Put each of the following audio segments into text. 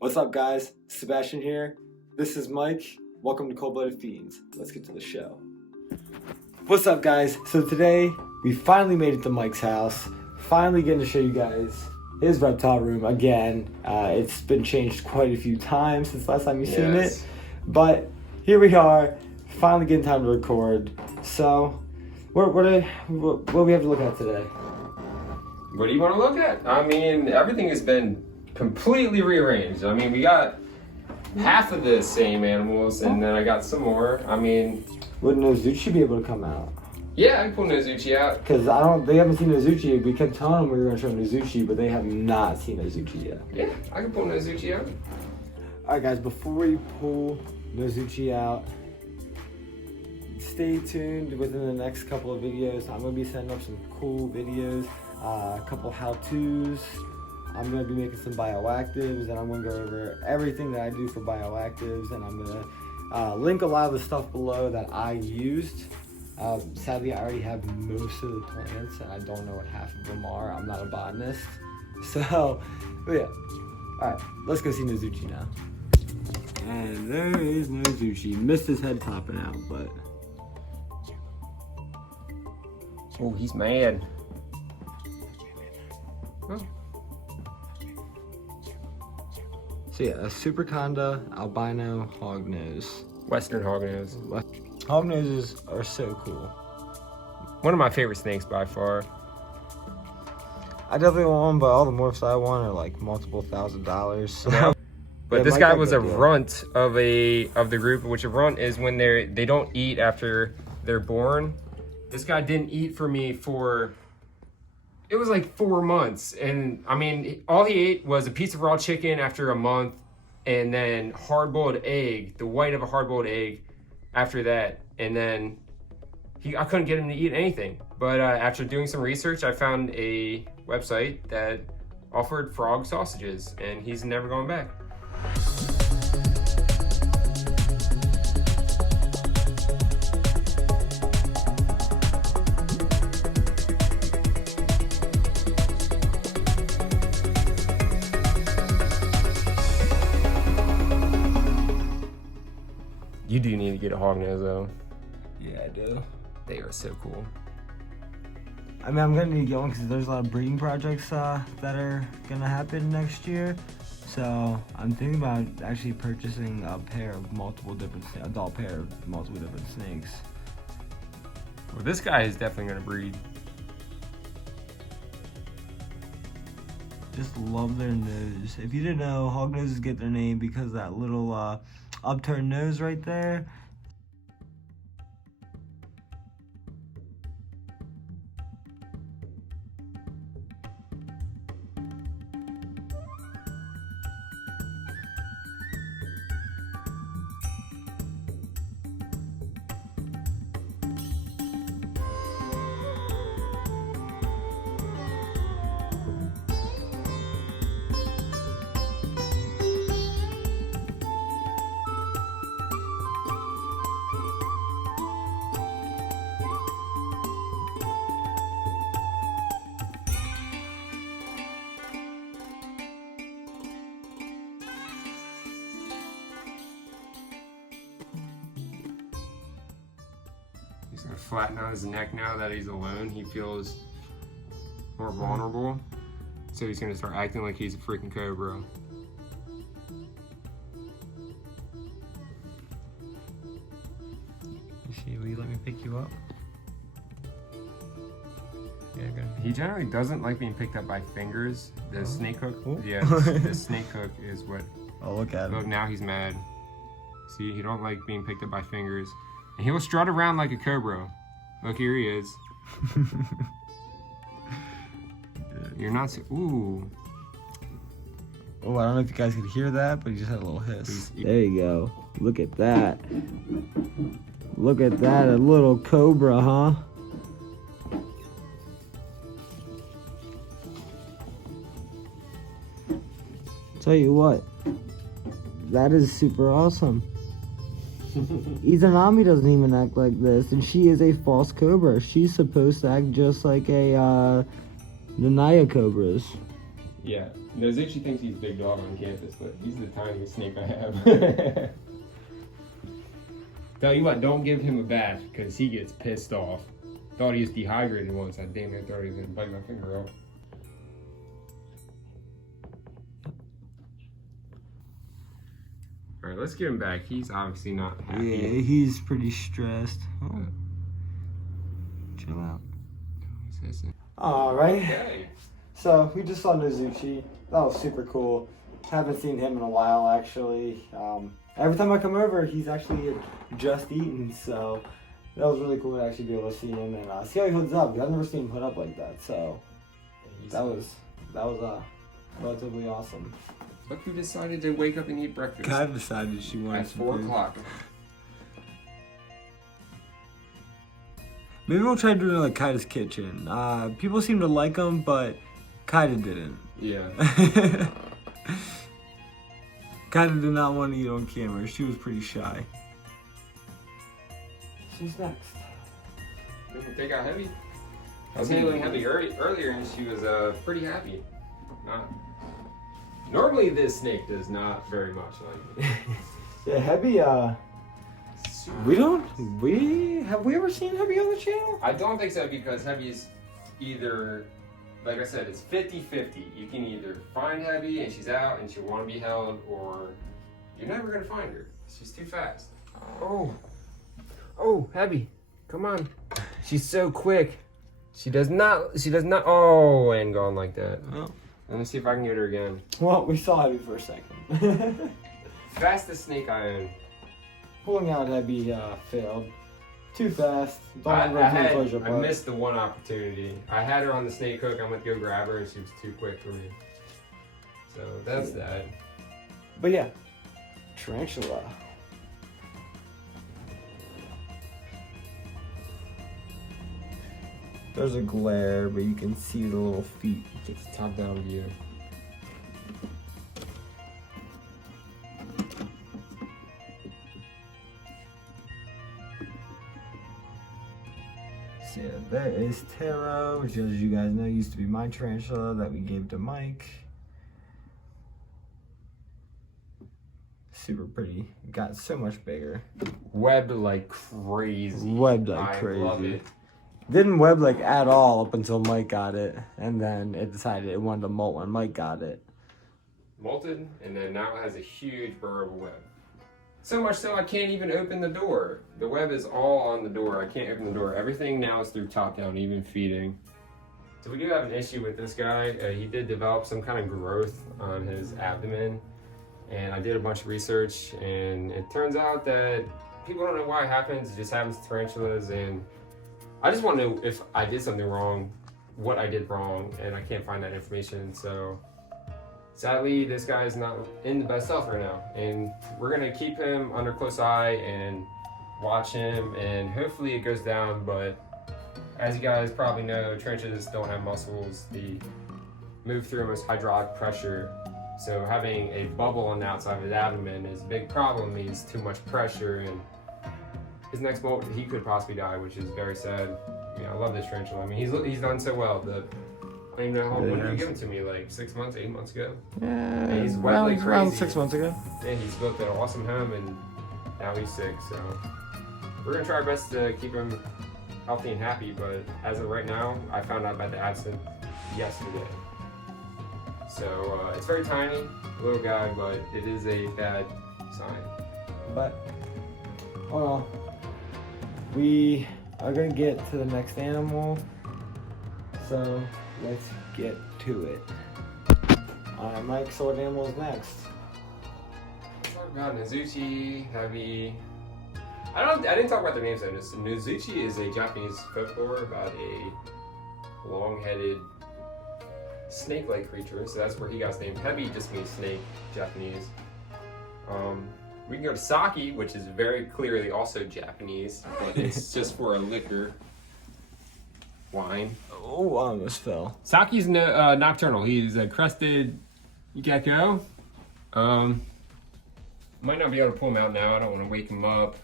What's up, guys? Sebastian here. This is Mike. Welcome to Cold Blooded Fiends. Let's get to the show. What's up, guys? So today we finally made it to Mike's house. Finally getting to show you guys his reptile room again. It's been changed quite a few times since last time you've seen it, but here we are. Finally getting time to record. So, what do we have to look at today? What do you want to look at? I mean, everything has been completely rearranged. I mean, we got half of the same animals, and then I got some more. I mean, would Nozuchi be able to come out? Yeah, I can pull Nozuchi out. Because they haven't seen Nozuchi. We kept telling them we were going to show Nozuchi, but they have not seen Nozuchi yet. Yeah, I can pull Nozuchi out. Alright, guys, before we pull Nozuchi out, stay tuned within the next couple of videos. I'm going to be setting up some cool videos, a couple how-tos. I'm going to be making some bioactives, and I'm going to go over everything that I do for bioactives, and I'm going to link a lot of the stuff below that I used. Sadly, I already have most of the plants, and I don't know what half of them are. I'm not a botanist. So, but yeah. Alright, let's go see Nozuchi now. And there is Nozuchi. Missed his head popping out, but... Oh, he's mad. Oh. So yeah, a superconda albino hognose. Western hog-nose. Hog-noses are so cool. One of my favorite snakes by far. I definitely want one, but all the morphs I want are like multiple $1,000s. So. Yeah. But Yeah, this Mike guy got was good a deal. runt of the group, which a runt is when they don't eat after they're born. This guy didn't eat for me for, it was like 4 months. And I mean, all he ate was a piece of raw chicken after a month, and then hard-boiled egg, the white of a hard-boiled egg after that. And then I couldn't get him to eat anything. But after doing some research, I found a website that offered frog sausages, and he's never going back. You do need to get a hog-nose though. Yeah, I do. They are so cool. I mean, I'm gonna need to get one because there's a lot of breeding projects that are gonna happen next year. So I'm thinking about actually purchasing a pair of adult pair of multiple different snakes. Well, this guy is definitely gonna breed. Just love their nose. If you didn't know, hognoses get their name because of that little upturned nose right there. He's gonna flatten out his neck now that he's alone. He feels more vulnerable. So he's gonna start acting like he's a freaking cobra. Will you let me pick you up? Yeah, good. He generally doesn't like being picked up by fingers. The snake hook, Oh. yeah, the snake hook is what. Oh, look at Look, him. now he's mad. See, he don't like being picked up by fingers. And he will strut around like a cobra. Look, here he is. You're not so, ooh. Oh, I don't know if you guys could hear that, but he just had a little hiss. There you go. Look at that. Look at that, a little cobra, huh? Tell you what, that is super awesome. Izanami doesn't even act like this, and she is a false cobra. She's supposed to act just like a the Naya cobras. Yeah, Nozuchi thinks he's big dog on campus, but he's the tiniest snake I have. Tell you what, don't give him a bath because he gets pissed off. Thought he was dehydrated once. I damn near thought he was gonna bite my finger off. All right, let's get him back. He's obviously not happy. Yeah, he's pretty stressed. Oh. Chill out. All right. Okay. So we just saw Nozuchi. That was super cool. Haven't seen him in a while, actually. Every time I come over, he's actually just eaten, so that was really cool to actually be able to see him and see how he hoods up. I've never seen him hood up like that, so that was relatively awesome. Look who decided to wake up and eat breakfast. Kai decided she wanted at 4 o'clock. Maybe we'll try doing like Kaida's kitchen. People seem to like him, but Kaida didn't. Yeah. Kaida did not want to eat on camera. She was pretty shy. Who's next? They got Heavy. I was handling Heavy earlier, and she was pretty happy. Normally, this snake does not very much like me. Yeah, Heavy. Have we ever seen Heavy on the channel? I don't think so because Heavy's either, like I said, it's 50-50. You can either find Heavy and she's out and she'll want to be held, or you're never gonna find her. She's too fast. Oh, Heavy, come on. She's so quick. She does not, oh, and gone like that. Oh. Let me see if I can get her again. Well, we saw Heavy for a second. Fastest snake I own. Pulling out Heavy failed. Too fast. I missed the one opportunity. I had her on the snake hook. I went to go grab her and she was too quick for me. So that's that. But yeah, tarantula. There's a glare, but you can see the little feet. It's a top-down view. So yeah, there is Taro, which, as you guys know, used to be my tarantula that we gave to Mike. Super pretty. Got so much bigger. Webbed like crazy. Webbed like crazy. I love it. Didn't web like at all up until Mike got it, and then it decided it wanted to molt when Mike got it. Molted, and then now it has a huge burrowable web. So much so I can't even open the door. The web is all on the door. I can't open the door. Everything now is through top down, even feeding. So we do have an issue with this guy. He did develop some kind of growth on his abdomen, and I did a bunch of research, and it turns out that people don't know why it happens. It just happens to tarantulas, and I just want to know if I did something wrong, what I did wrong, and I can't find that information. So sadly, this guy is not in the best health right now, and we're gonna keep him under close eye and watch him, and hopefully it goes down. But as you guys probably know, tarantulas don't have muscles. They move through almost hydraulic pressure. So having a bubble on the outside of his abdomen is a big problem. It means too much pressure, and his next molt, he could possibly die, which is very sad. I love this tarantula. I mean, he's done so well. I don't even know when did you give him to me? Like 6 months, 8 months ago? Yeah, and he's wet like crazy. Around 6 months ago. And he's built an awesome home, and now he's sick. So we're gonna try our best to keep him healthy and happy. But as of right now, I found out about the absinthe yesterday. So it's very tiny, little guy, but it is a bad sign. But well, we are gonna get to the next animal, so let's get to it. Alright, Mike, so what animal is next? Talk about Nozuchi, Heavy. I didn't talk about their names. Nozuchi is a Japanese folklore about a long-headed snake-like creature, so that's where he got his name. Heavy just means snake, Japanese. We can go to Sake, which is very clearly also Japanese, but it's just for a liquor. Wine. Oh, I almost fell. Saki's nocturnal. He's a crested gecko. Might not be able to pull him out now. I don't want to wake him up,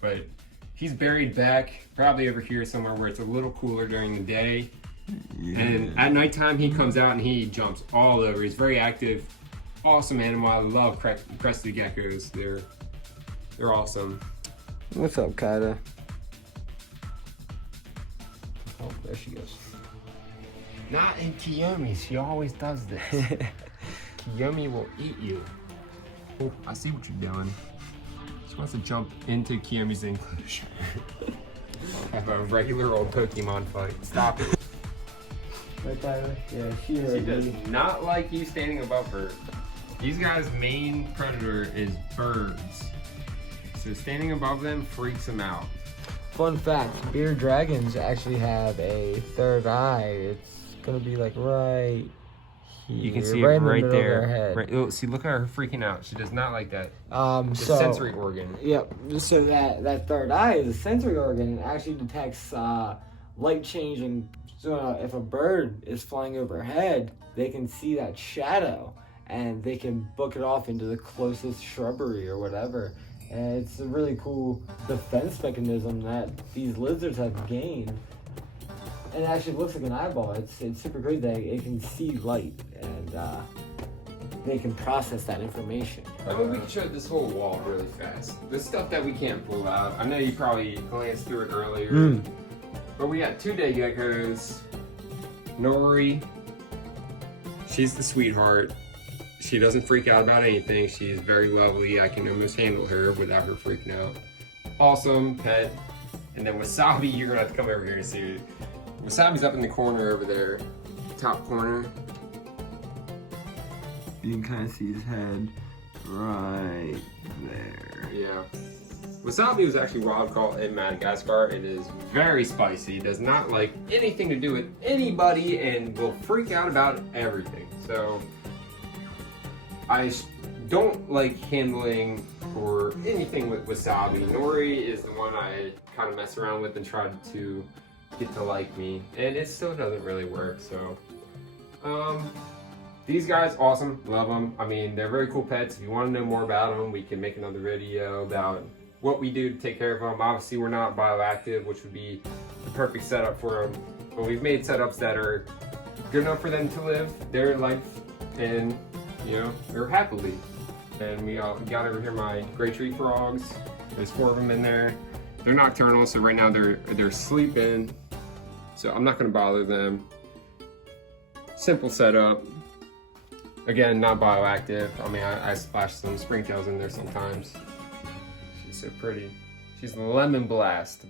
but he's buried back, probably over here somewhere where it's a little cooler during the day. And at nighttime, he comes out and he jumps all over. He's very active. Awesome animal. I love crested geckos. They're awesome. What's up, Kaida? Oh, there she goes. Not in Kiyomi. She always does this. Kiyomi will eat you. Oh, I see what you're doing. She wants to jump into Kiyomi's enclosure. Have a regular old Pokemon fight. Stop it. Right, Tyler? Yeah, she does not like you standing above her. These guys' main predator is birds. So standing above them freaks them out. Fun fact, bearded dragons actually have a third eye. It's gonna be like right here. You can see right it in the right middle of there. her head. Right, oh, see, look at her freaking out. She does not like that. The So sensory organ. Yep. So that third eye is a sensory organ and actually detects light changing. So if a bird is flying overhead, they can see that shadow and they can book it off into the closest shrubbery or whatever. And it's a really cool defense mechanism that these lizards have gained. And it actually looks like an eyeball. It's super crazy that it can see light and they can process that information. I mean, we can show this whole wall really fast. The stuff that we can't pull out. I know you probably glanced through it earlier. But we got 2 day geckos. Nori, she's the sweetheart. She doesn't freak out about anything. She's very lovely. I can almost handle her without her freaking out. Awesome pet. And then Wasabi, you're gonna have to come over here and see it. Wasabi's up in the corner over there, top corner. You can kind of see his head right there. Yeah. Wasabi was actually wild caught in Madagascar. It is very spicy. It does not like anything to do with anybody and will freak out about everything. So I don't like handling or anything with Wasabi. Nori is the one I kind of mess around with and try to get to like me, and it still doesn't really work. So these guys, awesome, love them. I mean, they're very cool pets. If you want to know more about them, we can make another video about what we do to take care of them. Obviously, we're not bioactive, which would be the perfect setup for them, but we've made setups that are good enough for them to live their life and, you know, they're happily. And we got over here my gray tree frogs. There's 4 of them in there. They're nocturnal, so right now they're sleeping. So I'm not gonna bother them. Simple setup. Again, not bioactive. I mean, I splash some springtails in there sometimes. She's so pretty. She's lemon blast.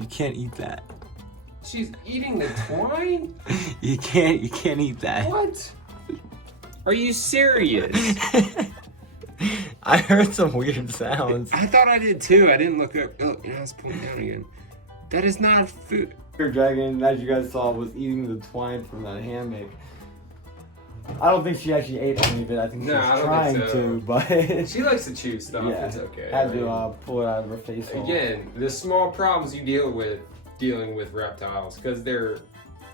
You can't eat that. She's eating the twine? You can't eat that. What? Are you serious? I heard some weird sounds. I thought I did too. I didn't look up. Oh, now it's pulling down again. That is not food. Her dragon, as you guys saw, was eating the twine from that hammock. I don't think she actually ate any of it. I think she was trying to, but she likes to chew stuff. yeah, It's okay. had to pull it out of her face hole. Again, the small problems you deal with dealing with reptiles, because they're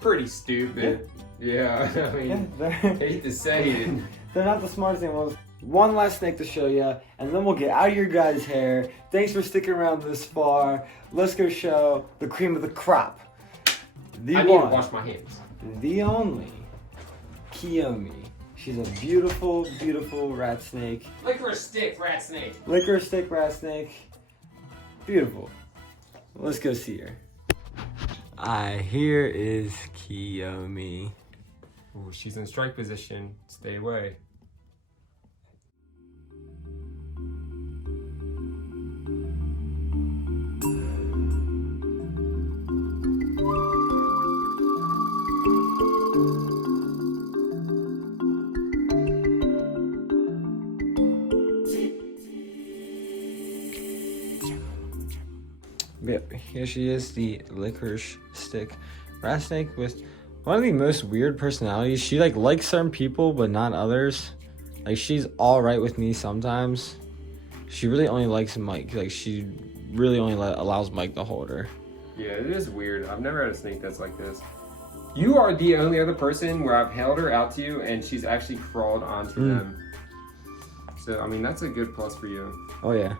pretty stupid. Yeah, I mean, I hate to say it. They're not the smartest animals. One last snake to show you, and then we'll get out of your guys' hair. Thanks for sticking around this far. Let's go show the cream of the crop. The I need to wash my hands. the only Kiyomi. She's a beautiful, beautiful rat snake. Licorice stick rat snake. Licorice stick rat snake. Beautiful. Let's go see her. Here is Kiyomi. Ooh, she's in strike position. Stay away. Yep, here she is, the licorice stick rat snake with one of the most weird personalities. She likes certain people but not others. Like, she's all right with me sometimes. She really only likes Mike. Like, she really only allows Mike to hold her. Yeah, it is weird. I've never had a snake that's like this. You are the only other person where I've held her out to you and she's actually crawled onto them. So, I mean, that's a good plus for you. Oh yeah.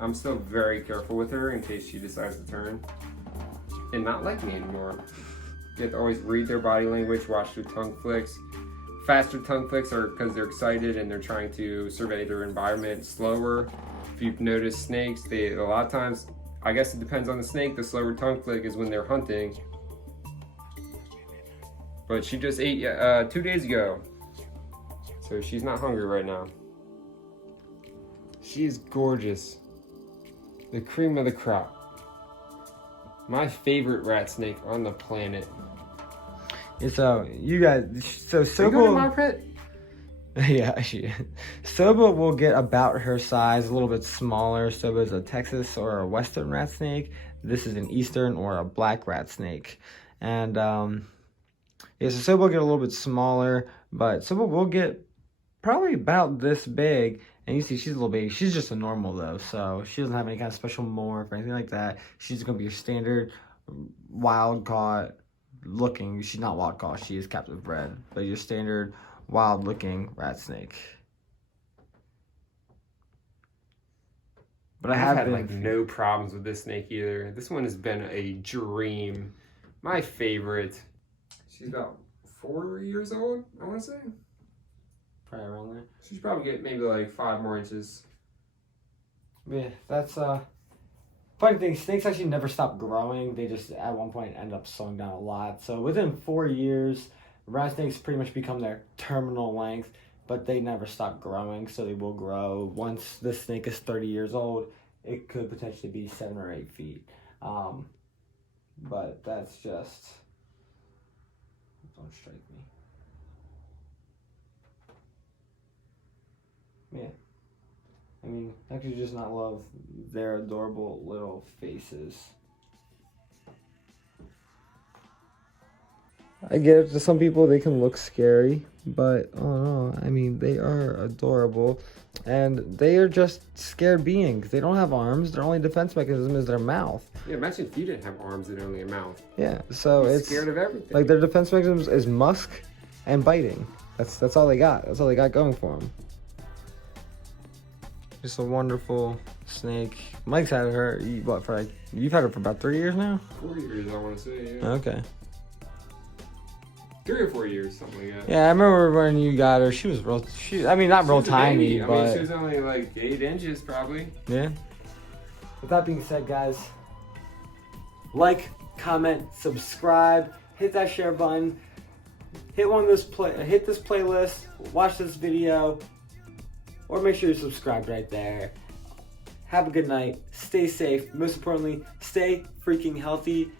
I'm still very careful with her in case she decides to turn and not like me anymore. You have to always read their body language, watch their tongue flicks. Faster tongue flicks are because they're excited and they're trying to survey their environment. Slower, if you've noticed snakes, a lot of times, I guess it depends on the snake, the slower tongue flick is when they're hunting. But she just ate 2 days ago, so she's not hungry right now. She is gorgeous. The cream of the crop. My favorite rat snake on the planet. Yeah, so you guys, so Are you going to my Soba, pet? yeah, Soba will get about her size, a little bit smaller. Soba is a Texas or a Western rat snake. This is an Eastern or a black rat snake, and yeah, so Soba will get a little bit smaller, but Soba will get probably about this big. And you see, she's a little baby. She's just a normal, though, so she doesn't have any kind of special morph or anything like that. She's going to be your standard wild-caught looking. She's not wild-caught. She is captive bred, but your standard wild-looking rat snake. But I have had been... like no problems with this snake either. This one has been a dream. My favorite. She's about 4 years old, I want to say. Probably around there. She's probably get maybe like 5 more inches. Yeah, that's funny thing. Snakes actually never stop growing. They just at one point end up slowing down a lot. So within 4 years, rat snakes pretty much become their terminal length, but they never stop growing. So they will grow. Once the snake is 30 years old, it could potentially be 7 or 8 feet. But that's just, don't strike me. Yeah. I mean, how could you just not love their adorable little faces? I get it, to some people they can look scary, but oh no, I mean, they are adorable. And they are just scared beings. They don't have arms. Their only defense mechanism is their mouth. Yeah, imagine if you didn't have arms and only a mouth. Yeah, so You're it's scared of everything. like their defense mechanism is musk and biting. That's all they got. That's all they got going for them. Just a wonderful snake. Mike's had her, what, for like, you've had her for about 3 years now? 4 years, I want to say, yeah. Okay. 3 or 4 years, something like that. Yeah, I remember when you got her, she was real, I mean, not She real was a tiny, baby. but. I mean, she was only like 8 inches, probably. Yeah. With that being said, guys, like, comment, subscribe, hit that share button, hit hit this playlist, watch this video, or make sure you're subscribed right there. Have a good night. Stay safe. Most importantly, stay freaking healthy.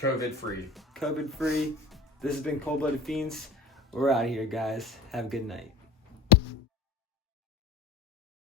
COVID-free. COVID-free. This has been Cold Blooded Fiends. We're out of here, guys. Have a good night.